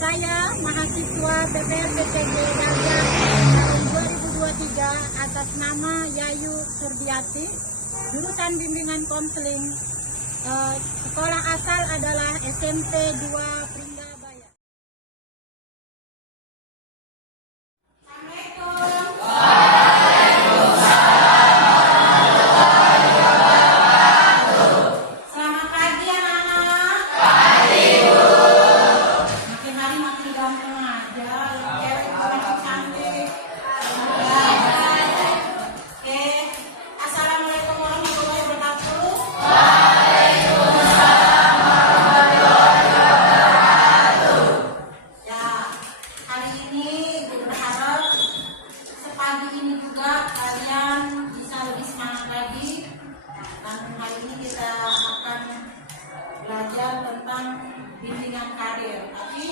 Saya mahasiswa PTN-PTG Darjah tahun 2023 atas nama Yayu Surdiati, jurusan bimbingan konseling. Sekolah asal adalah SMP 2 Pringgabaya. Selamat pagi anak-anak. Pagi Bu. Makin hari makin ganteng aja. Cewek itu makin cantik. Oke. Assalamualaikum warahmatullahi wabarakatuh. Waalaikumsalam warahmatullahi wabarakatuh. Ya, hari ini Ibu berharap sepagi ini juga kalian bisa lebih semangat lagi. Dan hari ini kita akan belajar tentang bimbingan karir. Tapi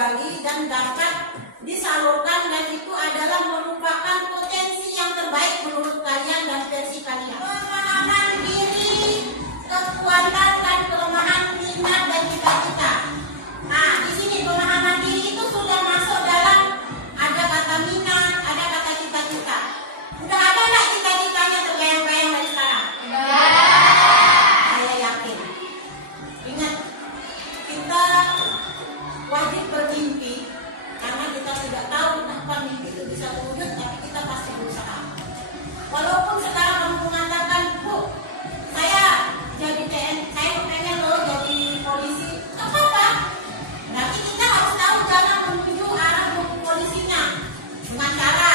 gali dan dapat disalurkan, dan itu adalah merupakan potensi yang terbaik menurut kalian dan versi kalian. Pemahaman diri, kekuatan dan kelemahan, minat dan cita-cita. Nah, di sini pemahaman diri itu sudah masuk dalam ada kata minat, ada kata cita-cita. Udah ada nggak cita-citanya terbayang-bayang dari sekarang? Saya yakin. Ingat, kita wajib bermimpi karena kita tidak tahu kapan mimpi itu bisa terwujud, tapi kita pasti berusaha. Walaupun sekarang kamu mengatakan, Bu, saya jadi TNI, saya pengen loh jadi polisi, nggak apa-apa. Berarti kita harus tahu jalan menuju arah polisinya dengan cara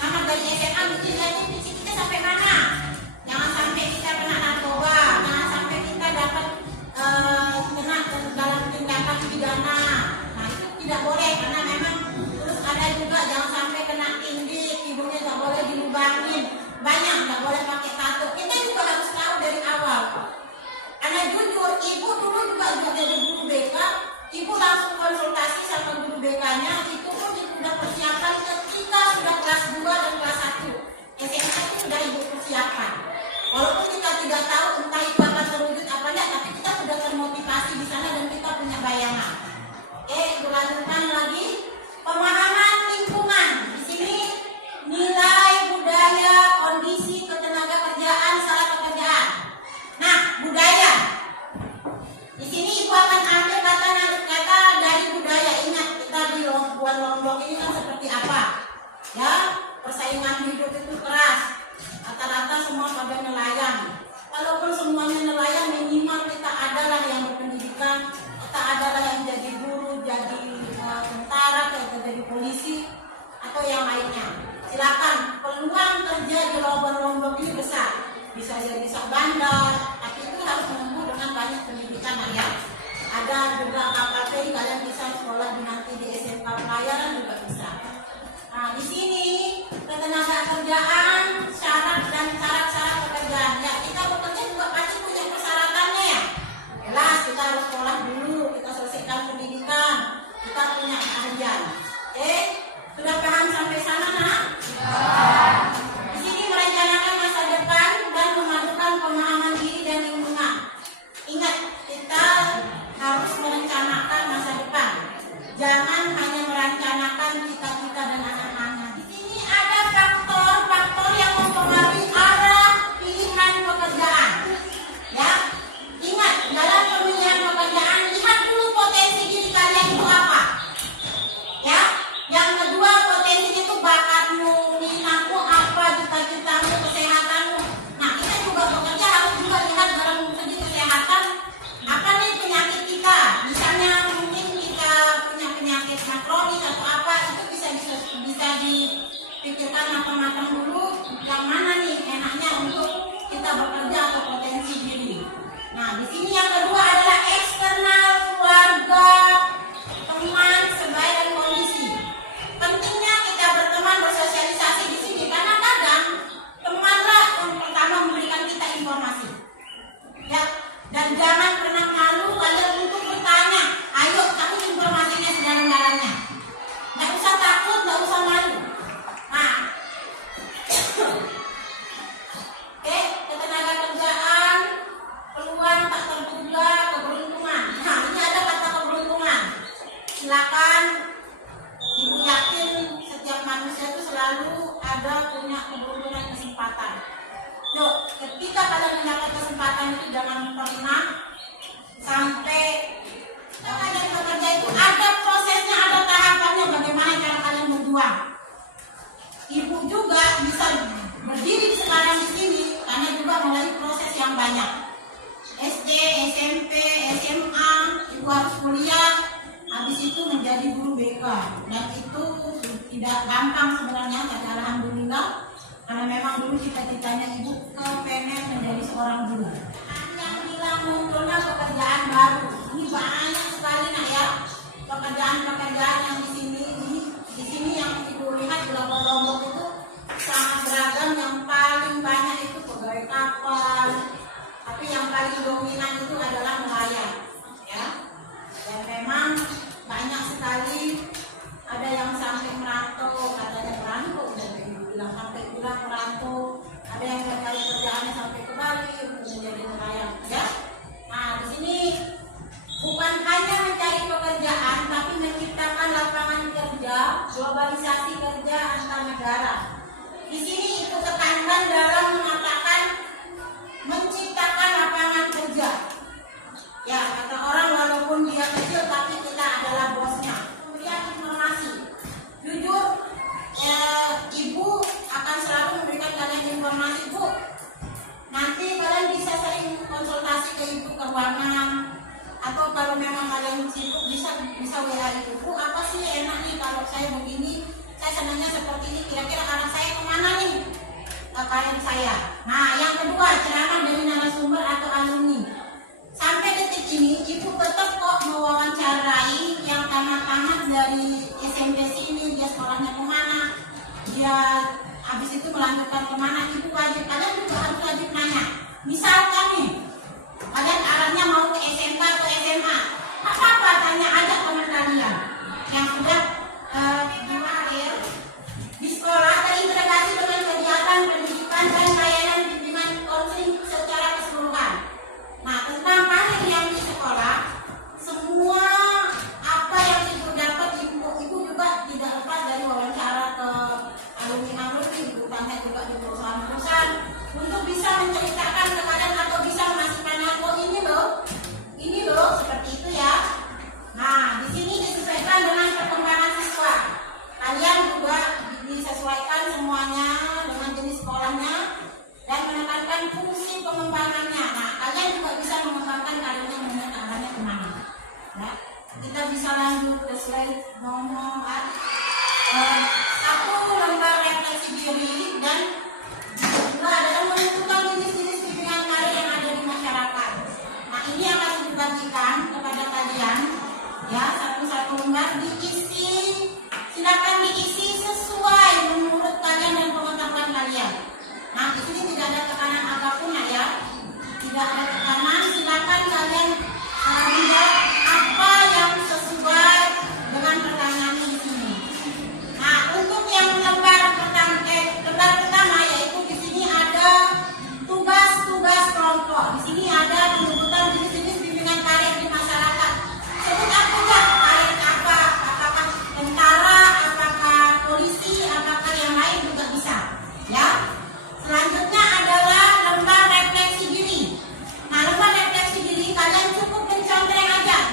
sama dari SMA bikin visi kita sampai mana. Jangan sampai kita kena narkoba, jangan sampai kita dapat kena dalam tindakan pidana. Nah, itu tidak boleh karena memang terus ada juga jangan sampai kena tindik, hidungnya nggak boleh dilubangin, banyak nggak boleh pakai tato. Kita juga harus tahu dari awal. Karena jujur, ibu dulu juga jadi guru BK, ibu langsung konsultasi sama guru BK-nya, itu pun sudah persiapan ketika sudah kelas 2 dan kelas 1. SMA itu sudah ibu persiapan. Walaupun kita tidak tahu entah itu akan terwujud apa enggak, tapi kita sudah termotivasi di sana dan kita punya bayangan. Ibu lanjutkan lagi. Pemahaman lingkungan. Di sini nilai, budaya, kondisi, ketenaga kerjaan, syarat pekerjaan. Nah, budaya. Di sini ibu akan ambil kata dari budaya. Ingat, kita di Lombok ini kan seperti apa? Ya, persaingan hidup itu keras. Rata-rata semua pada nelayan. Walaupun semuanya nelayan, minimal kita adalah yang berpendidikan, kita adalah yang jadi guru, jadi tentara, atau jadi polisi, atau yang lainnya. Silakan, peluang kerja di Lombok ini besar. Bisa jadi bandar, tapi itu harus menempuh dengan banyak pendidikan ya. Ada juga KPP, kalian bisa sekolah nanti di SMK pelayaran juga bisa. Nah, di sini ketenaga kerjaan, syarat dan syarat-syarat pekerjaan. Ya, kita bekerja juga pasti punya persyaratannya ya. Jelas kita harus sekolah dulu, kita selesaikan pendidikan, kita punya keahlian. Sudah paham sampai sana, Nak? Di sini merencanakan masa depan dan memadukan pemahaman diri dan lingkungan. Ingat, kita harus merencanakan masa depan. Jangan hanya merencanakan cita-cita dan anak-anak. Di sini ada faktor-faktor yang mempengaruhi arah pilihan pekerjaan. Ya, ingat dalam pemilihan pekerjaan lihat dulu potensi diri kalian itu apa. Ya, yang kedua potensi itu bakatmu, minatmu apa, cita-citamu, kesehatanmu. Nah, kita juga bekerja harus juga lihat dalam segi kesehatan apa nih penyakit kita. Misalnya mungkin kita punya penyakit kronis atau apa, itu bisa dipikirkan matang-matang dulu yang mana nih enaknya untuk kita bekerja atau potensi diri. Nah, di sini yang kedua adalah eksternal, keluarga, teman, sebaya dan kondisi. Pentingnya kita berteman, bersosialisasi di sini karena kadang temanlah yang pertama memberikan kita informasi. Ya, dan jangan pernah malu kalian untuk bertanya. Ayo, kamu informasinya sedalam-dalamnya. Nggak usah takut, nggak usah malu. Nah, ketenaga kerjaan, peluang tak terduga, keberuntungan. Nah, ini ada kata keberuntungan. Silakan, ibu yakin setiap manusia itu selalu ada punya keberuntungan, kesempatan. Yuk, ketika kalian mendapat kesempatan itu jangan pernah sampai kalian bekerja itu ada prosesnya, ada tahapannya bagaimana cara kalian berjuang. Ibu juga bisa berdiri sekarang di sini karena juga melalui proses yang banyak. SD, SMP, SMA, ibu harus kuliah, habis itu menjadi guru BK. Dan itu tidak gampang sebenarnya, tapi alhamdulillah karena memang dulu cita-citanya ibu kepengen menjadi seorang guru. Yang bilang munculnya pekerjaan baru, ini banyak sekali nak ya pekerjaan-pekerjaan yang di sini yang ibu lihat di Lombok itu sangat beragam. Yang paling banyak itu pegawai kapal, tapi yang paling dominan itu adalah nelayan, ya. Dan memang banyak sekali globalisasi kerja antar negara. Di sini itu tekankan dalam mengatakan menciptakan lapangan kerja. Ya, kata orang walaupun dia kecil tapi kita adalah bosnya. Kemudian informasi. Jujur, ibu akan selalu memberikan kalian informasi, Bu. Nanti kalian bisa sering konsultasi ke ibu keuangan, atau kalau memang kalian sibuk bisa WA ibu. Bu, apa sih enak nih kalau saya begini? Saya senangnya seperti ini. Kira-kira anak saya kemana nih? Klien saya. Nah, yang kedua, ceramah dari narasumber atau alumni. Sampai detik ini, ibu tetap kok mewawancarai yang tamat-tamat dari SMP sini, dia sekolahnya kemana, dia habis itu melanjutkan kemana, ibu wajib, kalian juga harus wajib nanya. Misalkan nih, kalian arahnya mau ke SMK atau SMA, apa-apa tanya aja teman kalian yang sudah di akhir di sekolah terintegrasi dengan kegiatan pendidikan dan layanan bimbingan konseling secara keseluruhan. Nah, tentang karir yang di sekolah, semua apa yang ibu dapat, ibu juga tidak lepas dari wawancara ke alumni bukan juga di perusahaan-perusahaan untuk bisa menceritakan ke kalian atau bisa mengasih pandangan, oh ini loh seperti itu ya. Nah, di sini disesuaikan dengan perkembangan siswa. Kalian juga disesuaikan semuanya dengan jenis sekolahnya dan menekankan fungsi pengembangannya. Nah, kalian juga bisa mengembangkan karirnya mengenai arahnya kemana. Ya, kita bisa lanjut ke slide nomor 1, lembar refleksi diri, dan juga adalah menentukan jenis-jenis bimbingan karir yang ada di masyarakat. Nah, ini akan dibagikan kepada kalian ya, satu-satu lembar diisi. Silakan diisi sesuai menurut kalian dan pengetahuan kalian. Nah, di sini tidak ada tekanan apapun ya. Tidak ada tekanan, silakan kalian menjawab apa yang sesuai dengan pertanyaannya di sini. Nah, untuk yang lembar pertama yaitu di sini ada tugas-tugas kelompok. Di sini ada penyebutan jenis-jenis bimbingan karir di masyarakat. Sebut aku nggak karir apa? Apakah tentara, apakah polisi, apakah yang lain juga bisa. Ya. Selanjutnya adalah lembar refleksi diri. Nah, lembar refleksi diri kalian cukup mencontreng aja.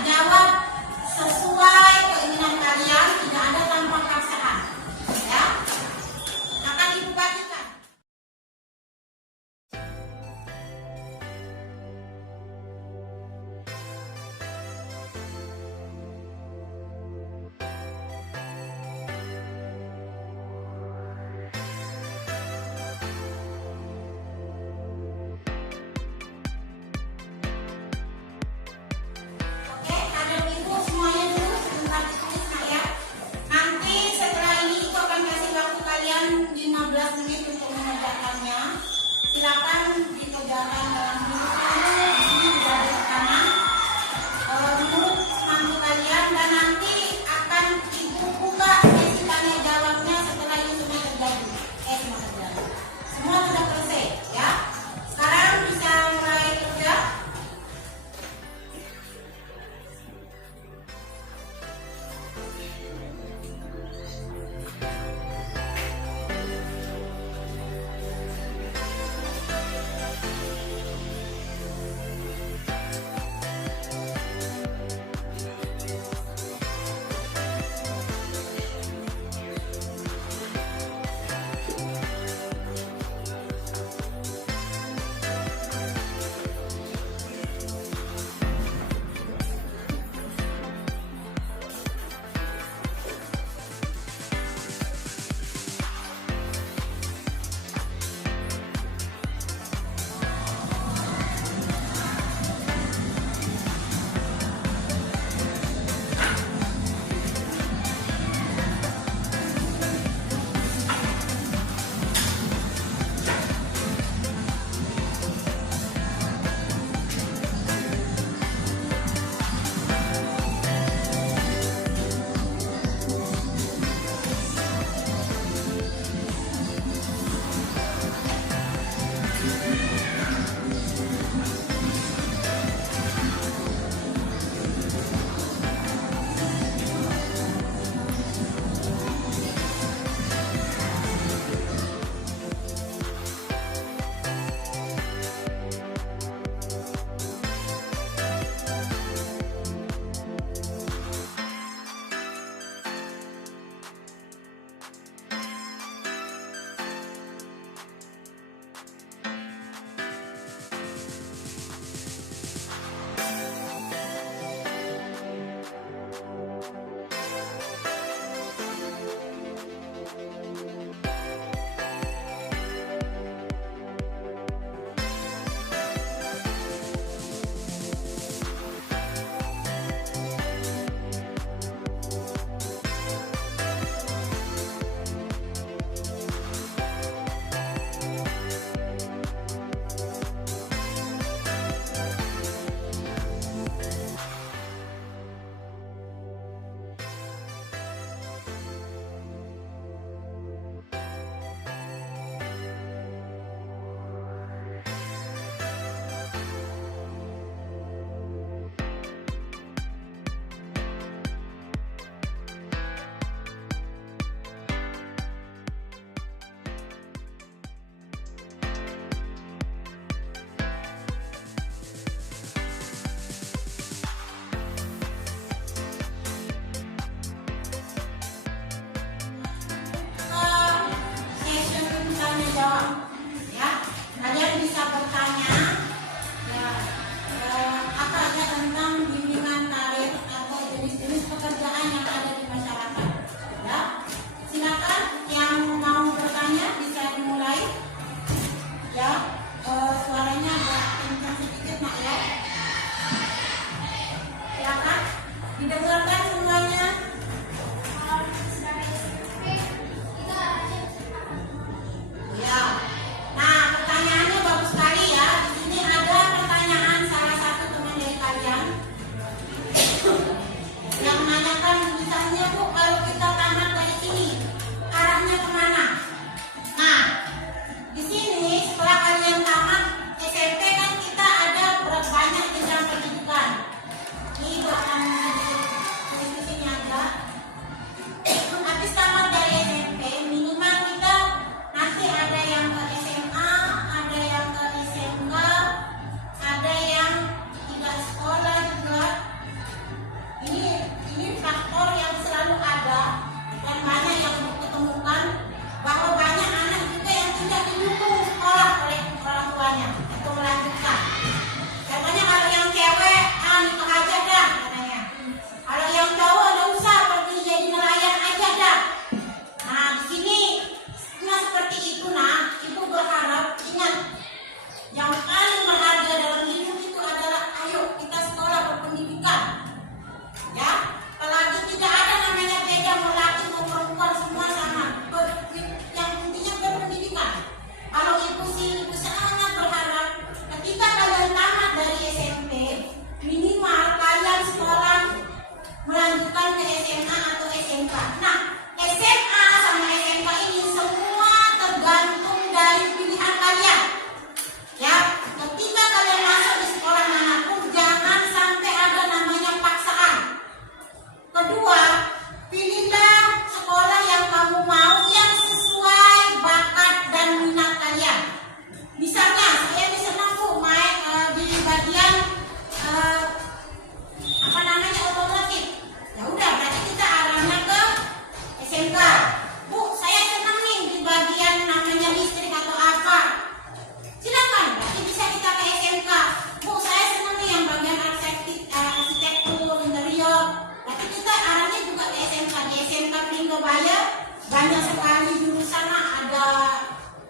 Surabaya banyak sekali jurusan, ada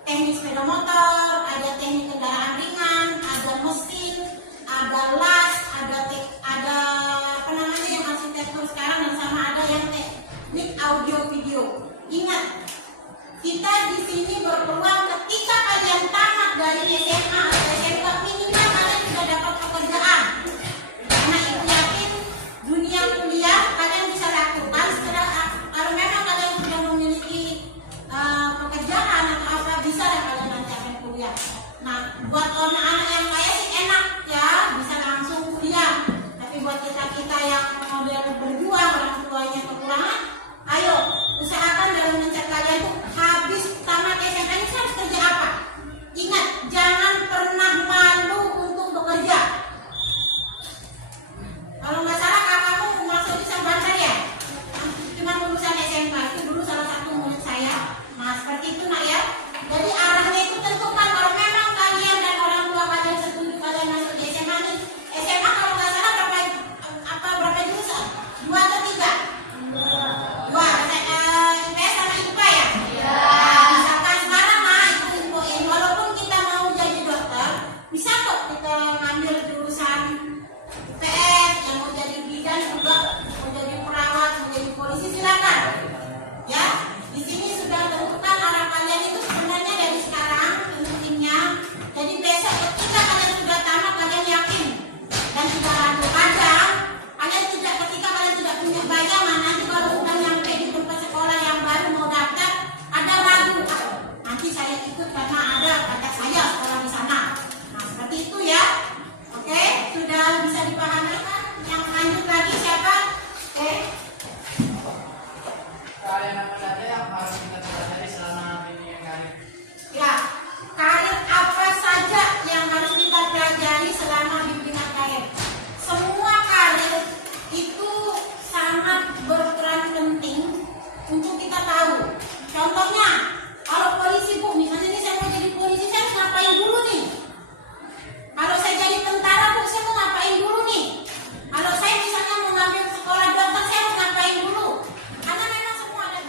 teknik sepeda motor, ada teknik kendaraan ringan, ada mesin, ada las, ada apa namanya yang arsitektur sekarang, dan sama ada yang teknik audio video. Ingat, kita di sini berpeluang ketika kalian tamat dari SMA atau SMK, minimal kalian sudah dapat pekerjaan. Karena ibu yakin dunia kuliah kalian bisa lakukan setelah, kalau memang kalian sudah memiliki pekerjaan atau apa, bisa lah kalian nanti akan kuliah. Nah, buat anak-anak yang kaya sih enak ya, bisa langsung kuliah. Tapi buat kita yang model berjuang, orang tuanya kekurangan, ayo usahakan dalam mencari kalian tuh habis tamat SMA ini harus kerja apa. Ingat, jangan pernah malu untuk bekerja. Kalau nggak salah kakakmu masuk di Bantar ya, cuma lulusan SMA, itu dulu salah satu murid saya. Nah seperti itu nak ya. Jadi arahnya itu tentukan, kalau memang kalian dan orang tua kalian setuju kalian masuk di SMA nih. SMA kalau nggak salah berapa jurusan? 2 atau 3? 2. IPS sama IPA ya? Nah, misalkan sekarang nah itu infoin, walaupun kita mau jadi dokter, bisa kok kita ngambil jurusan IPS, yang mau jadi bidan juga, mau jadi perawat, mau jadi polisi, silakan. Ya, di sini sudah tentukan arah kalian itu sebenarnya dari sekarang tentunya. Jadi besok ketika kalian sudah tamat, kalian yakin dan tidak ragu. Kadang kalian tidak, ketika kalian tidak punya bayangan, nanti kalau sudah nyampe di tempat sekolah yang baru mau daftar, ada ragu. Nanti saya ikut karena ada kata saya sekolah di sana. Nah seperti itu ya. Oke, sudah bisa dipahami kan? Yang lanjut lagi siapa? Oke. Kalian apa saja yang harus kita pelajari selama bimbingan karir? Ya, karir apa saja yang harus kita pelajari selama bimbingan karir? Semua karir itu sangat berperan penting untuk kita tahu. Contohnya, kalau polisi bu, misalnya nih saya mau jadi polisi, saya harus ngapain dulu nih? Kalau saya jadi tentara bu, saya mau ngapain dulu nih? Kalau saya misalnya mau ngambil sekolah dokter, saya mau ngapain dulu? Karena memang semua ada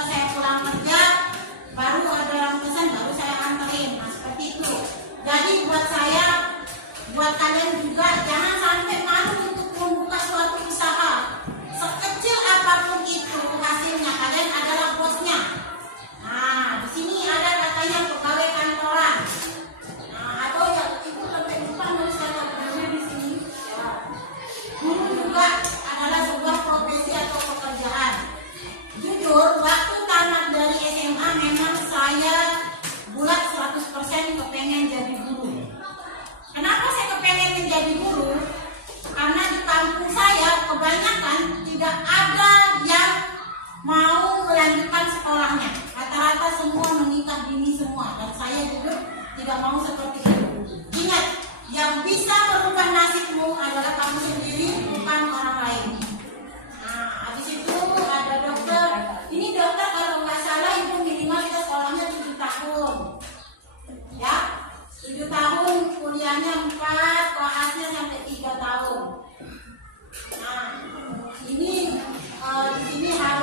ketika saya pulang kerja baru ada yang pesan baru saya anterin. Nah seperti itu. Jadi buat saya, buat kalian juga jangan sampai malu untuk membuka suatu usaha. Sekecil apapun itu hasilnya, kalian adalah bosnya. Nah di sini ada katanya pegawai kantoran. Nah atau ya itu lebih lupa nulis kata gurunya di sini. Ya. Guru juga adalah sebuah profesi atau pekerjaan. Jujur, waktu tamat dari SMA memang saya bulat 100% kepengen jadi guru. Kenapa saya kepengen menjadi guru? Karena di kampung saya kebanyakan tidak ada yang mau melanjutkan sekolahnya. Rata-rata semua menikah dini semua. Dan saya juga tidak mau seperti itu. Ingat, yang bisa merubah nasibmu adalah kamu sendiri, bukan orang lain. Nah, habis itu ada dokter. Ini dokter kalau nggak salah ibu minimal kita sekolahnya 7 tahun. Ya, 7 tahun, kuliahnya 4, koasnya sampai 3 tahun. Nah, ini di sini harus